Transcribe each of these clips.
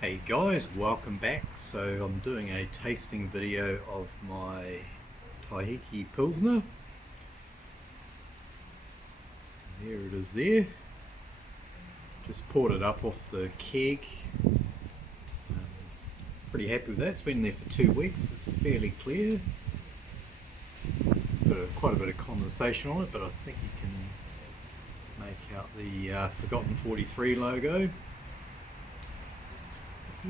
Hey guys, welcome back. So I'm doing a tasting video of my Taiheke Pilsner. There it is there. Just poured it up off the keg. Pretty happy with that. It's been there for 2 weeks. It's fairly clear. Quite a bit of condensation on it, but I think you can make out the Forgotten 43 logo.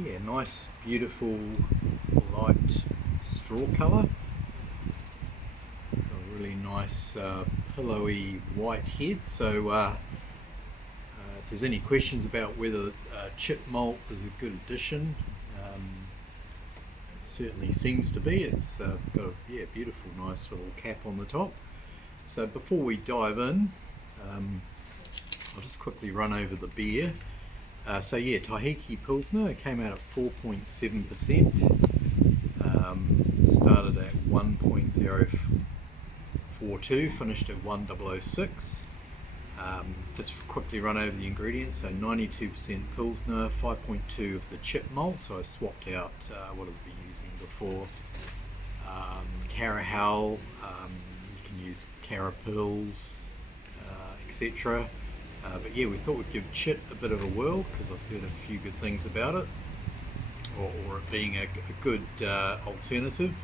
Yeah, nice, beautiful, light straw colour. A really nice, pillowy white head. So, if there's any questions about whether Chit malt is a good addition, it certainly seems to be. It's got a beautiful, nice little cap on the top. So before we dive in, I'll just quickly run over the beer. So yeah, Taiheke Pilsner, it came out at 4.7%, started at 1.042, finished at 1.006. Just quickly run over the ingredients. So 92% Pilsner, 5.2 of the Chit malt, so I swapped out what I've been using before, Carahal, you can use Carapils, etc. But yeah, we thought we'd give Chit a bit of a whirl because I've heard a few good things about it, or it being a good alternative.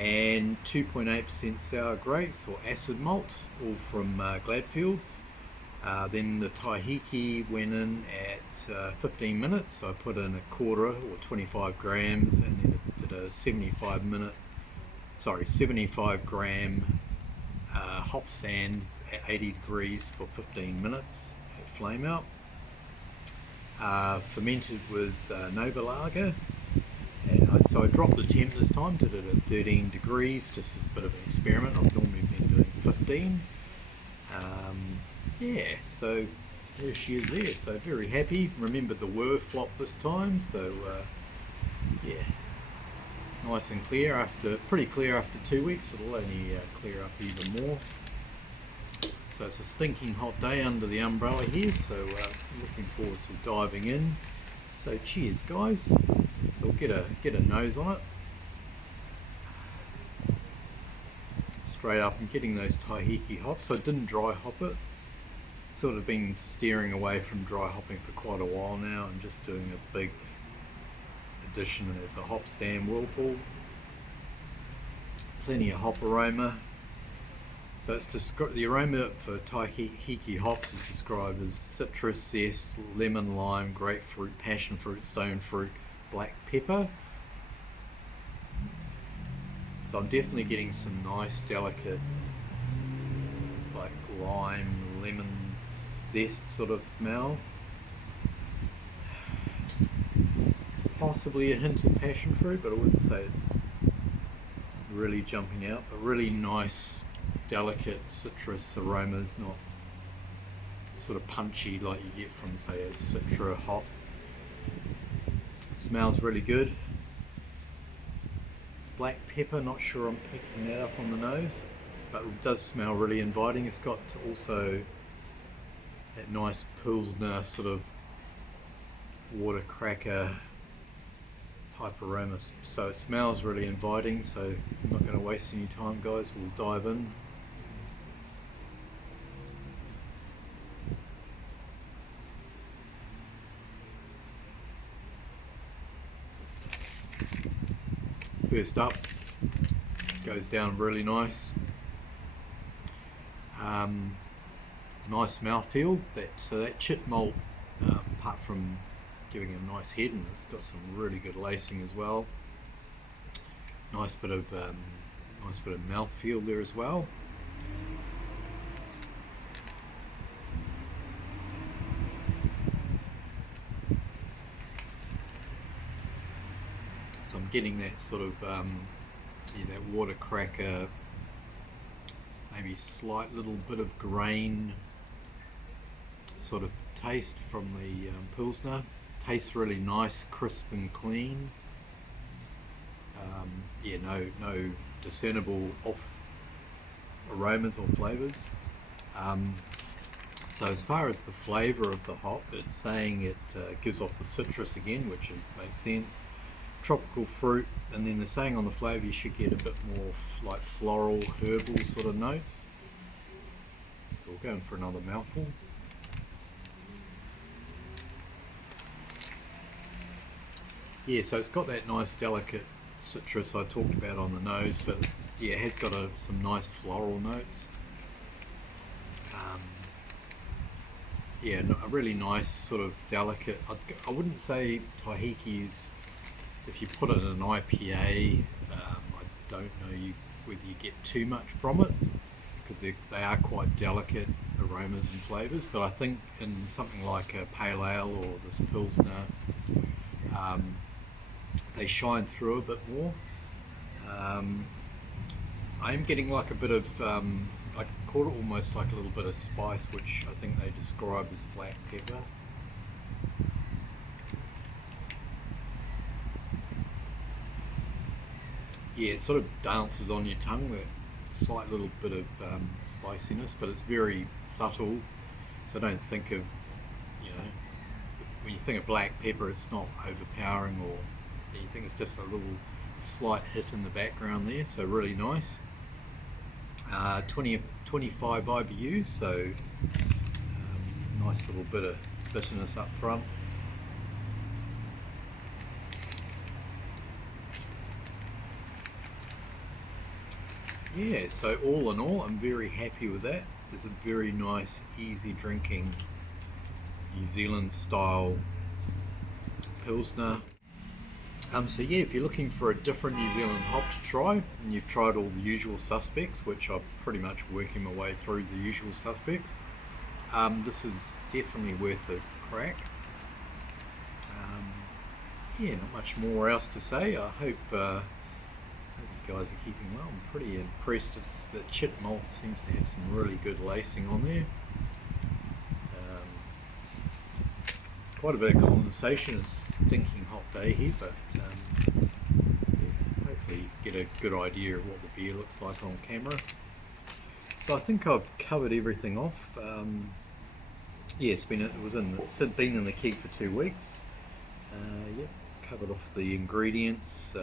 And 2.8% sour grapes or acid malt, all from Gladfields. Then the Taiheke went in at 15 minutes. So I put in a quarter or 25 grams, and then it did a 75 gram hopstand at 80 degrees for 15 minutes at flame out. Fermented with Novalager. So I dropped the temp this time, did it at 13 degrees, just as a bit of an experiment. I've normally been doing 15. Yeah, so there she is there. So very happy. Remembered the Whirfloc this time, so yeah, nice and clear pretty clear after 2 weeks. It'll only clear up even more. So it's a stinking hot day under the umbrella here, so looking forward to diving in. So cheers guys. So we'll get a nose on it. Straight up, I'm getting those Taiheke hops. I didn't dry hop it. Sort of been steering away from dry hopping for quite a while now and just doing a big addition as a hopstand whirlpool. Plenty of hop aroma. So it's the aroma for Taiheke hops is described as citrus zest, lemon, lime, grapefruit, passion fruit, stone fruit, black pepper. So I'm definitely getting some nice, delicate, like lime, lemon zest sort of smell. Possibly a hint of passion fruit, but I wouldn't say it's really jumping out. But really nice, delicate citrus aromas, not sort of punchy like you get from, say, a citra hop. Smells really good. Black pepper, not sure I'm picking that up on the nose, but it does smell really inviting. It's got also that nice Pilsner sort of water cracker type aroma, so it smells really inviting. So I'm not going to waste any time guys, we'll dive in. First up, goes down really nice. Nice mouthfeel. So that Chit malt, apart from giving a nice head, and it's got some really good lacing as well. Nice bit of mouthfeel there as well. So I'm getting that sort of that water cracker, maybe slight little bit of grain sort of taste from the Pilsner. Tastes really nice, crisp and clean. Yeah, no discernible off aromas or flavours. So as far as the flavour of the hop, it's saying it gives off the citrus again, which makes sense. Tropical fruit, and then they're saying on the flavour you should get a bit more like floral, herbal sort of notes. So we'll go in for another mouthful. Yeah, so it's got that nice delicate citrus I talked about on the nose, but yeah, it has got some nice floral notes. Yeah, a really nice sort of delicate, I wouldn't say Taiheke is, if you put it in an IPA, I don't know whether you get too much from it, because they are quite delicate aromas and flavours, but I think in something like a pale ale or this Pilsner, they shine through a bit more. I am getting like a bit of, I call it almost like a little bit of spice, which I think they describe as black pepper. Yeah, it sort of dances on your tongue, that slight little bit of spiciness, but it's very subtle, so don't think of, you know, when you think of black pepper, it's not overpowering, or you think it's just a little slight hit in the background there, so really nice. 25 IBUs, so nice little bit of bitterness up front. Yeah, so all in all, I'm very happy with that. It's a very nice, easy drinking New Zealand style Pilsner. So yeah, if you're looking for a different New Zealand hop to try, and you've tried all the usual suspects, which I'm pretty much working my way through the usual suspects, this is definitely worth a crack. Yeah, not much more else to say. I hope you guys are keeping well. I'm pretty impressed that Chit malt seems to have some really good lacing on there. Quite a bit of condensation. It's stinking hot day here, but yeah, hopefully get a good idea of what the beer looks like on camera. So I think I've covered everything off. Yeah, it's been in the keg for 2 weeks. Yep, covered off the ingredients.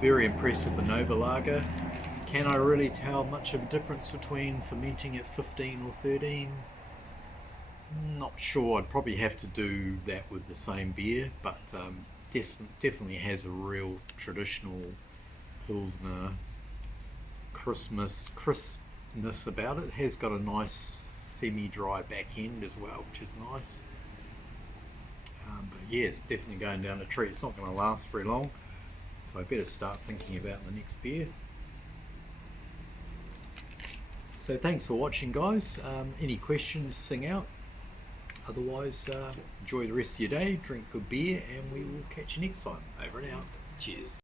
Very impressed with the Novalager. Can I really tell much of a difference between fermenting at 15 or 13? Not sure. I'd probably have to do that with the same beer, but definitely has a real traditional Pilsner crispness about it. It has got a nice semi-dry back end as well, which is nice. But yeah, it's definitely going down a treat. It's not going to last very long, so I better start thinking about the next beer. So thanks for watching, guys. Any questions, sing out. Otherwise, enjoy the rest of your day, drink good beer, and we will catch you next time. Over and out. Cheers.